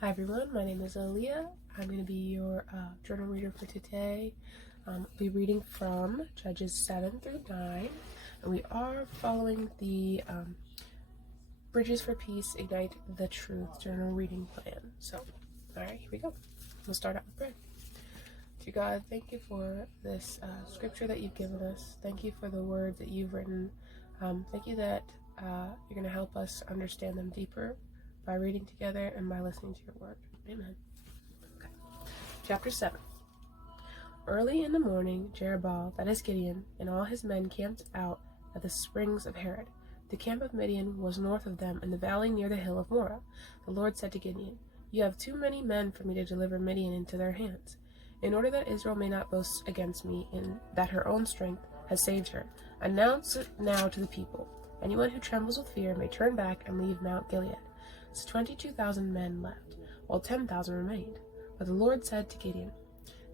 Hi everyone, my name is Aaliyah. I'm going to be your journal reader for today. I'll be reading from Judges 7 through 9, and we are following the Bridges for Peace Ignite the Truth journal reading plan. So, alright, here we go. We'll start out with prayer. Dear God, thank you for this scripture that you've given us. Thank you for the words that you've written. Thank you that you're going to help us understand them deeper by reading together and by listening to your word. Amen. Okay. Chapter 7. Early in the morning, Jerubbaal, that is Gideon, and all his men camped out at the springs of Harod. The camp of Midian was north of them in the valley near the hill of Moreh. The Lord said to Gideon, "You have too many men for me to deliver Midian into their hands. In order that Israel may not boast against me in that her own strength has saved her, announce it now to the people. Anyone who trembles with fear may turn back and leave Mount Gilead." So 22,000 men left, while 10,000 remained. But the Lord said to Gideon,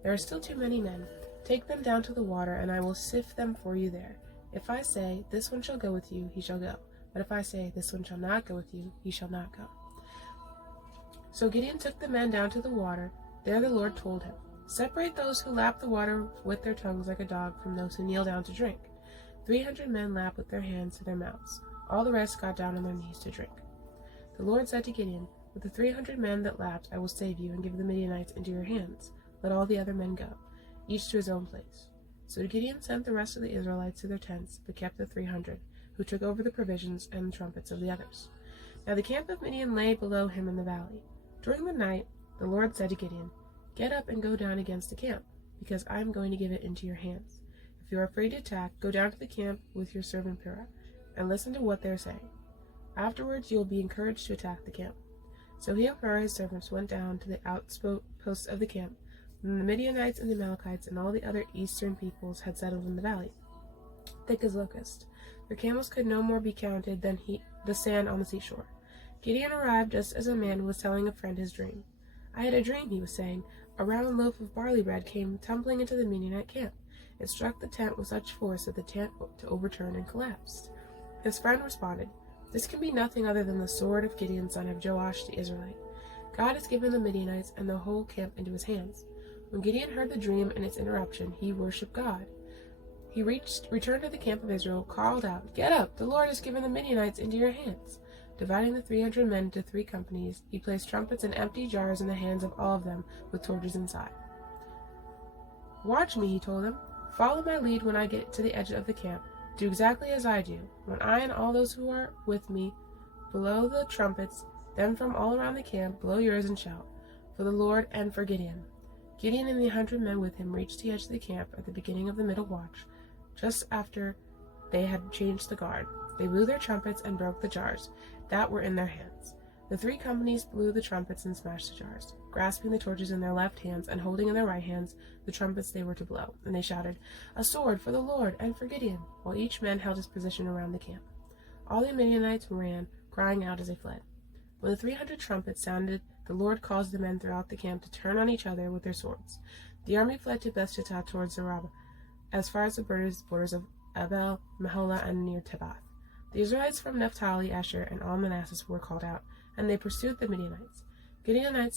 "There are still too many men. Take them down to the water, and I will sift them for you there. If I say, 'This one shall go with you,' he shall go. But if I say, 'This one shall not go with you,' he shall not go." So Gideon took the men down to the water. There the Lord told him, "Separate those who lap the water with their tongues like a dog from those who kneel down to drink." 300 men lapped with their hands to their mouths. All the rest got down on their knees to drink. The Lord said to Gideon, "With the 300 men that lapped, I will save you and give the Midianites into your hands. Let all the other men go, each to his own place." So Gideon sent the rest of the Israelites to their tents, but kept the 300, who took over the provisions and the trumpets of the others. Now the camp of Midian lay below him in the valley. During the night, the Lord said to Gideon, "Get up and go down against the camp, because I am going to give it into your hands. If you are afraid to attack, go down to the camp with your servant Purah, and listen to what they are saying. Afterwards you will be encouraged to attack the camp." So he and Purah his servants went down to the outposts of the camp, and the Midianites and the Amalekites and all the other eastern peoples had settled in the valley, thick as locusts. Their camels could no more be counted than the sand on the seashore. Gideon arrived just as a man was telling a friend his dream. "I had a dream," he was saying. "A round loaf of barley bread came tumbling into the Midianite camp. It struck the tent with such force that the tent overturned and collapsed." His friend responded, "This can be nothing other than the sword of Gideon son of Joash the Israelite. God has given the Midianites and the whole camp into his hands." When Gideon heard the dream and its interruption, he worshipped God. He returned to the camp of Israel, called out, "Get up! The Lord has given the Midianites into your hands." Dividing the 300 men into 3 companies, he placed trumpets and empty jars in the hands of all of them, with torches inside. "Watch me," he told them. "Follow my lead when I get to the edge of the camp. Do exactly as I do. When I and all those who are with me blow the trumpets, then from all around the camp blow yours and shout, 'For the Lord and for Gideon.'" Gideon and the 100 men with him reached the edge of the camp at the beginning of the middle watch, just after they had changed the guard. They blew their trumpets and broke the jars that were in their hands. The 3 companies blew the trumpets and smashed the jars, grasping the torches in their left hands and holding in their right hands the trumpets they were to blow. And they shouted, "A sword for the Lord and for Gideon," while each man held his position around the camp. All the Midianites ran, crying out as they fled. When the 300 trumpets sounded, the Lord caused the men throughout the camp to turn on each other with their swords. The army fled to Bethshittah towards Zerah, as far as the borders of Abel, Meholah, and near Tabbath. The Israelites from Naphtali, Asher, and all Manasseh were called out, and they pursued the Midianites. Gideon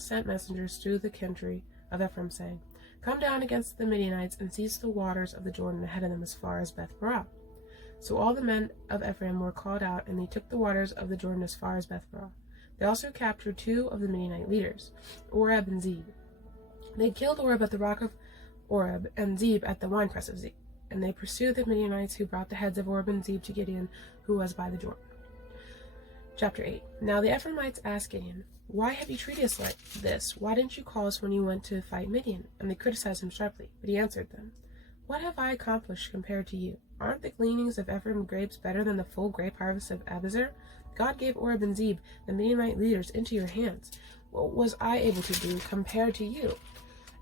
sent messengers through the country of Ephraim, saying, "Come down against the Midianites and seize the waters of the Jordan ahead of them as far as Beth-barah." So all the men of Ephraim were called out, and they took the waters of the Jordan as far as Beth-barah. They also captured 2 of the Midianite leaders, Oreb and Zeb. They killed Oreb at the rock of Oreb and Zeb at the winepress of Zeb. And they pursued the Midianites, who brought the heads of Oreb and Zeb to Gideon, who was by the Jordan. Chapter 8. Now the Ephraimites asked Gideon, "Why have you treated us like this? Why didn't you call us when you went to fight Midian?" And they criticized him sharply. But he answered them, "What have I accomplished compared to you? Aren't the gleanings of Ephraim grapes better than the full grape harvest of Abiezer? God gave Oreb and Zeb, the Midianite leaders, into your hands. What was I able to do compared to you?"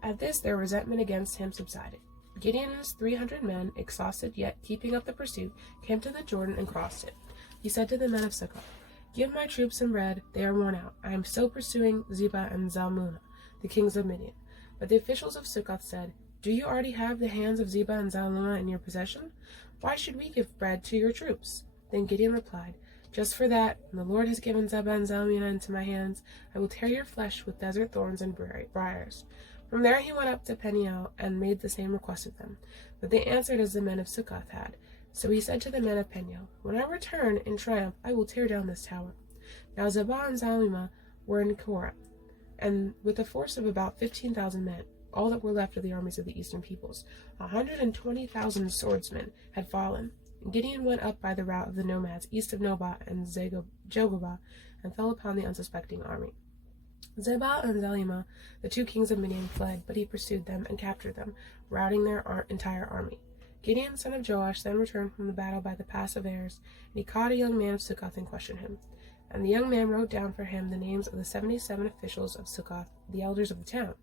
At this their resentment against him subsided. Gideon and his 300 men, exhausted yet keeping up the pursuit, came to the Jordan and crossed it. He said to the men of Succoth, "Give my troops some bread, they are worn out. I am still pursuing Zebah and Zalmunna, the kings of Midian." But the officials of Succoth said, "Do you already have the hands of Zebah and Zalmunna in your possession? Why should we give bread to your troops?" Then Gideon replied, Just for that, when the Lord has given Zebah and Zalmunna into my hands, I will tear your flesh with desert thorns and briars. From there he went up to Peniel and made the same request of them. But they answered as the men of Succoth had. So he said to the men of Peniel, When I return in triumph, I will tear down this tower. Now Zebah and Zalmunna were in Korah, and with a force of about 15,000 men, all that were left of the armies of the eastern peoples, 120,000 swordsmen had fallen. Gideon went up by the route of the nomads east of Nobah and Jogobah, and fell upon the unsuspecting army. Zebah and Zalmunna, the two kings of Midian, fled, but he pursued them and captured them, routing their entire army. Gideon, son of Joash, then returned from the battle by the pass of Ares, and he caught a young man of Succoth and questioned him. And the young man wrote down for him the names of the 77 officials of Succoth, the elders of the town.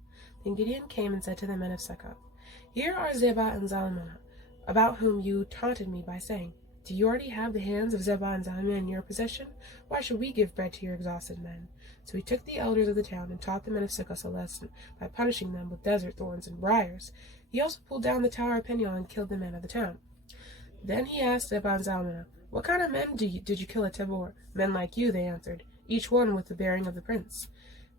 Then Gideon came and said to the men of Succoth, Here are Zebah and Zalmunna, about whom you taunted me by saying, Do you already have the hands of Zebah and Zalmunna in your possession? Why should we give bread to your exhausted men? So he took the elders of the town and taught the men of Succoth a lesson by punishing them with desert thorns and briars. He also pulled down the tower of Peniel and killed the men of the town. Then he asked Zebah and Zalmunna, What kind of men did you kill at Tabor? Men like you, they answered, each one with the bearing of the prince.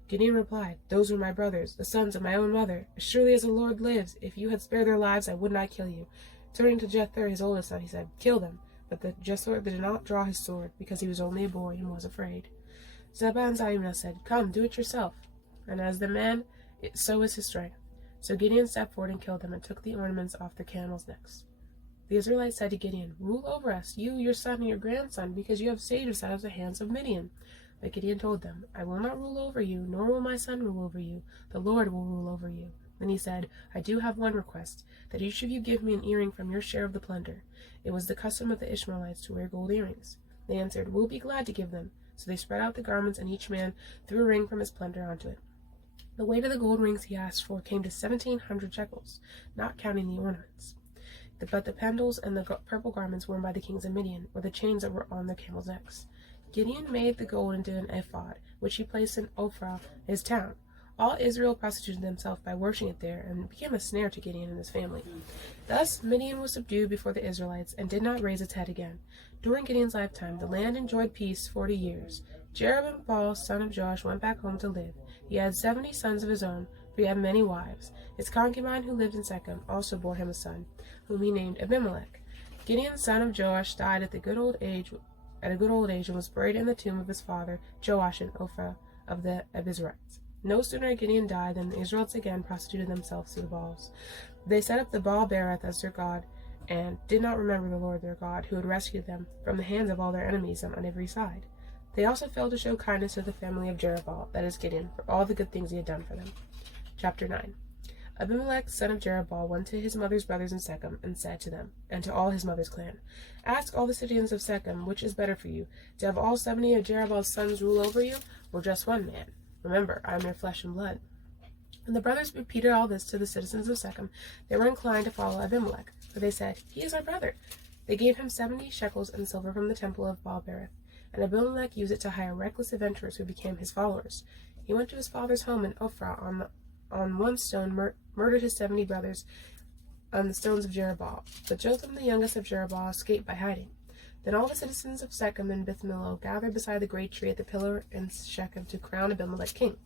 Gideon replied, Those were my brothers, the sons of my own mother. As surely as the Lord lives, if you had spared their lives, I would not kill you. Turning to Jether, his oldest son, he said, Kill them. But the Jether did not draw his sword, because he was only a boy and was afraid. Zebah and Zalmunna said, Come, do it yourself. And as the man, so is his strength. So Gideon stepped forward and killed them, and took the ornaments off their camels' necks. The Israelites said to Gideon, Rule over us, you, your son, and your grandson, because you have saved us out of the hands of Midian. But Gideon told them, I will not rule over you, nor will my son rule over you. The Lord will rule over you. Then he said, I do have one request, that each of you give me an earring from your share of the plunder. It was the custom of the Ishmaelites to wear gold earrings. They answered, We'll be glad to give them. So they spread out the garments, and each man threw a ring from his plunder onto it. The weight of the gold rings he asked for came to 1,700 shekels, not counting the ornaments. But the pendles and the purple garments worn by the kings of Midian, or the chains that were on their camels' necks. Gideon made the gold into an ephod, which he placed in Ophrah, his town. All Israel prostituted themselves by worshiping it there, and it became a snare to Gideon and his family. Thus Midian was subdued before the Israelites, and did not raise its head again. During Gideon's lifetime, the land enjoyed peace 40 years. Jerubbaal, son of Joash, went back home to live. He had 70 sons of his own, for he had many wives. His concubine, who lived in Shechem, also bore him a son, whom he named Abimelech. Gideon, son of Joash, died at a good old age, and was buried in the tomb of his father Joash in Ophrah of the Abiezrites. No sooner had Gideon died than the Israelites again prostituted themselves to the Baals. They set up the Baal Berith as their god, and did not remember the Lord their God, who had rescued them from the hands of all their enemies on every side. They also failed to show kindness to the family of Jerubbaal, that is Gideon, for all the good things he had done for them. Chapter 9. Abimelech, son of Jerubbaal, went to his mother's brothers in Shechem, and said to them, and to all his mother's clan, Ask all the citizens of Shechem, which is better for you, to have all 70 of Jerubbaal's sons rule over you, or just one man? Remember, I am your flesh and blood. When the brothers repeated all this to the citizens of Shechem, they were inclined to follow Abimelech, for they said, He is our brother. They gave him 70 shekels in silver from the temple of Baal Berith, and Abimelech used it to hire reckless adventurers who became his followers. He went to his father's home in Ophrah on one stone, murdered his 70 brothers on the stones of Jerubbaal. But Jotham, the youngest of Jerubbaal, escaped by hiding. Then all the citizens of Shechem and Beth Millo gathered beside the great tree at the pillar in Shechem to crown Abimelech king.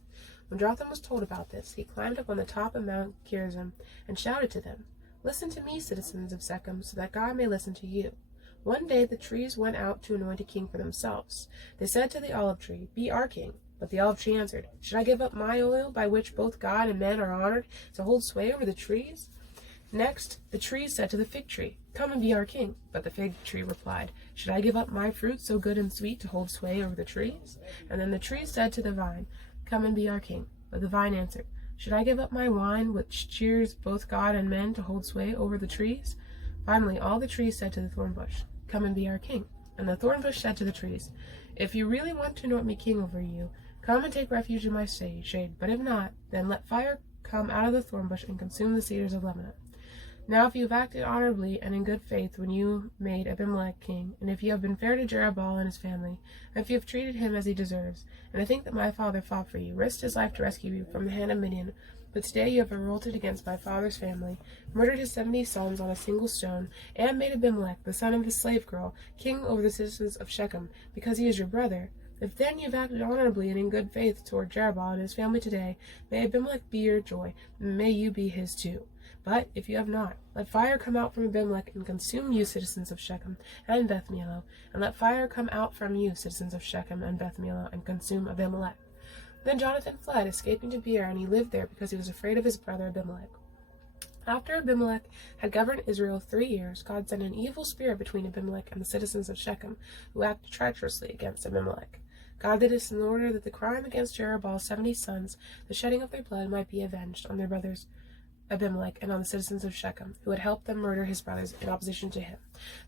When Jotham was told about this, he climbed up on the top of Mount Gerizim and shouted to them, Listen to me, citizens of Shechem, so that God may listen to you. One day the trees went out to anoint a king for themselves. They said to the olive tree, Be our king. But the olive tree answered, Should I give up my oil, by which both God and men are honored, to hold sway over the trees? Next, the trees said to the fig tree, Come and be our king. But the fig tree replied, Should I give up my fruit so good and sweet to hold sway over the trees? And then the trees said to the vine, Come and be our king. But the vine answered, Should I give up my wine, which cheers both God and men, to hold sway over the trees? Finally, all the trees said to the thorn bush, Come and be our king. And the thorn bush said to the trees, If you really want to anoint me king over you, come and take refuge in my shade. But if not, then let fire come out of the thorn bush and consume the cedars of Lebanon. Now if you have acted honorably and in good faith when you made Abimelech king, and if you have been fair to Jerubbaal and his family, and if you have treated him as he deserves, and I think that my father fought for you, risked his life to rescue you from the hand of Midian, But today you have revolted against my father's family, murdered his 70 sons on a single stone, and made Abimelech, the son of the slave girl, king over the citizens of Shechem, because he is your brother. If then you have acted honorably and in good faith toward Jerubbaal and his family today, may Abimelech be your joy, and may you be his too. But if you have not, let fire come out from Abimelech and consume you, citizens of Shechem and Beth Millo, and let fire come out from you, citizens of Shechem and Beth Millo, and consume Abimelech. Then Jonathan fled, escaping to Beer, and he lived there because he was afraid of his brother Abimelech. After Abimelech had governed Israel 3 years, God sent an evil spirit between Abimelech and the citizens of Shechem, who acted treacherously against Abimelech. God did this in order that the crime against Jerubbaal's 70 sons, the shedding of their blood, might be avenged on their brothers Abimelech and on the citizens of Shechem, who had helped them murder his brothers in opposition to him.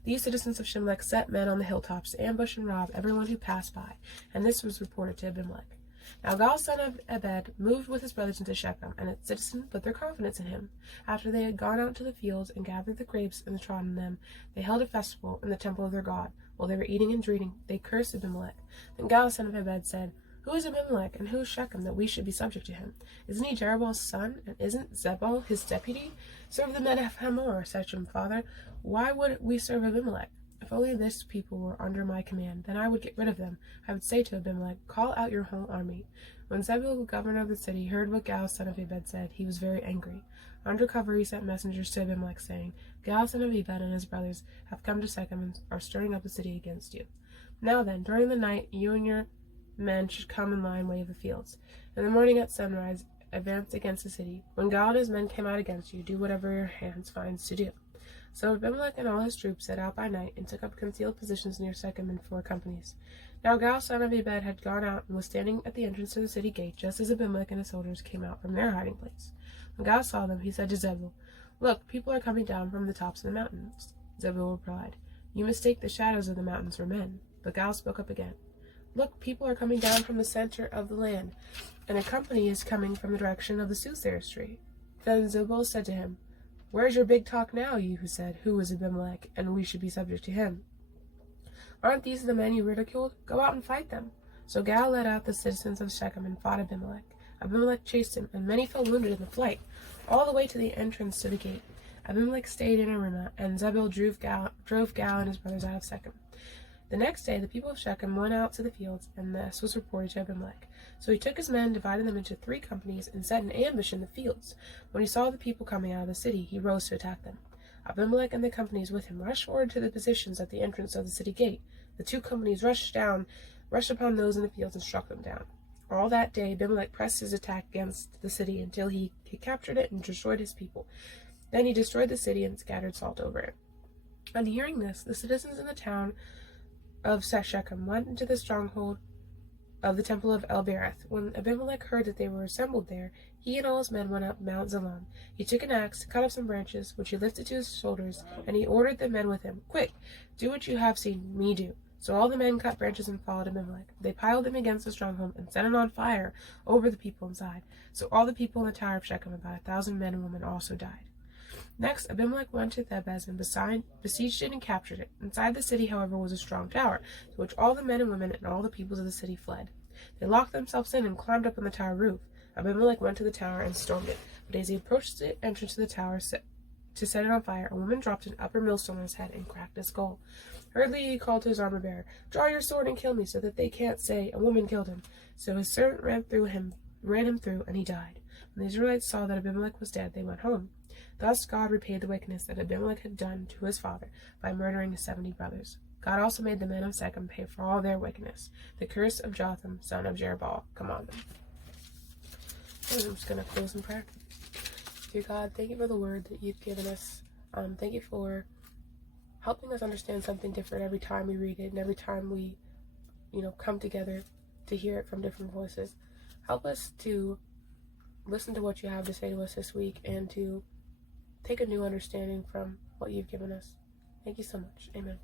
These citizens of Shechem set men on the hilltops to ambush and rob everyone who passed by, and this was reported to Abimelech. Now Gaal son of Ebed moved with his brothers into Shechem, and its citizens put their confidence in him. After they had gone out to the fields and gathered the grapes and trodden them, they held a festival in the temple of their God. While they were eating and drinking, they cursed Abimelech. Then Gaal son of Ebed said, Who is Abimelech, and who is Shechem, that we should be subject to him? Isn't he Jerubbaal's son, and isn't Zebul his deputy? Serve the men of Hamor, Shechem, father. Why would we serve Abimelech? If only this people were under my command, then I would get rid of them. I would say to Abimelech, Call out your whole army. When Zebul, the governor of the city, heard what Gaal son of Ebed said, he was very angry. Under cover he sent messengers to Abimelech, saying, Gaal son of Ebed and his brothers have come to Shechem and are stirring up the city against you. Now then, during the night, you and your men should come and lie in wait of the fields. In the morning at sunrise, advance against the city. When Gaal and his men come out against you, do whatever your hands finds to do. So Abimelech and all his troops set out by night and took up concealed positions near Shechem in 4 companies. Now Gaal son of Ebed had gone out and was standing at the entrance to the city gate just as Abimelech and his soldiers came out from their hiding place. When Gaal saw them, he said to Zebul, Look, people are coming down from the tops of the mountains. Zebul replied, You mistake the shadows of the mountains for men. But Gaal spoke up again. Look, people are coming down from the center of the land, and a company is coming from the direction of the soothsayer's tree. Then Zebul said to him, Where's your big talk now, you who said, Who is Abimelech, and we should be subject to him? Aren't these the men you ridiculed? Go out and fight them. So Gaal led out the citizens of Shechem and fought Abimelech. Abimelech chased him, and many fell wounded in the flight, all the way to the entrance to the gate. Abimelech stayed in Arumah, and Zebul drove Gaal and his brothers out of Shechem. The next day the people of Shechem went out to the fields, and this was reported to Abimelech. So he took his men, divided them into 3 companies, and set an ambush in the fields. When he saw the people coming out of the city, he rose to attack them. Abimelech and the companies with him rushed forward to the positions at the entrance of the city gate. The 2 companies rushed upon those in the fields and struck them down. All that day Abimelech pressed his attack against the city until he captured it and destroyed his people. Then he destroyed the city and scattered salt over it. On hearing this, the citizens in the town of Shechem went into the stronghold of the temple of El-Berith. When Abimelech heard that they were assembled there, he and all his men went up Mount Zelam. He took an axe, cut off some branches, which he lifted to his shoulders, and he ordered the men with him, Quick, do what you have seen me do. So all the men cut branches and followed Abimelech. They piled them against the stronghold and set it on fire over the people inside. So all the people in the tower of Shechem, about 1,000 men and women, also died. Next, Abimelech went to Thebez and besieged it and captured it. Inside the city, however, was a strong tower, to which all the men and women and all the peoples of the city fled. They locked themselves in and climbed up on the tower roof. Abimelech went to the tower and stormed it. But as he approached the entrance to the tower to set it on fire, a woman dropped an upper millstone on his head and cracked his skull. Hurriedly he called to his armor-bearer, Draw your sword and kill me, so that they can't say, A woman killed him. So his servant ran him through, and he died. When the Israelites saw that Abimelech was dead, they went home. Thus God repaid the wickedness that Abimelech had done to his father by murdering his 70 brothers. God also made the men of Shechem pay for all their wickedness. The curse of Jotham, son of Jerubbaal, come on them. And I'm just going to close in prayer. Dear God, thank you for the word that you've given us. Thank you for helping us understand something different every time we read it and every time we, come together to hear it from different voices. Help us to listen to what you have to say to us this week and to take a new understanding from what you've given us. Thank you so much. Amen.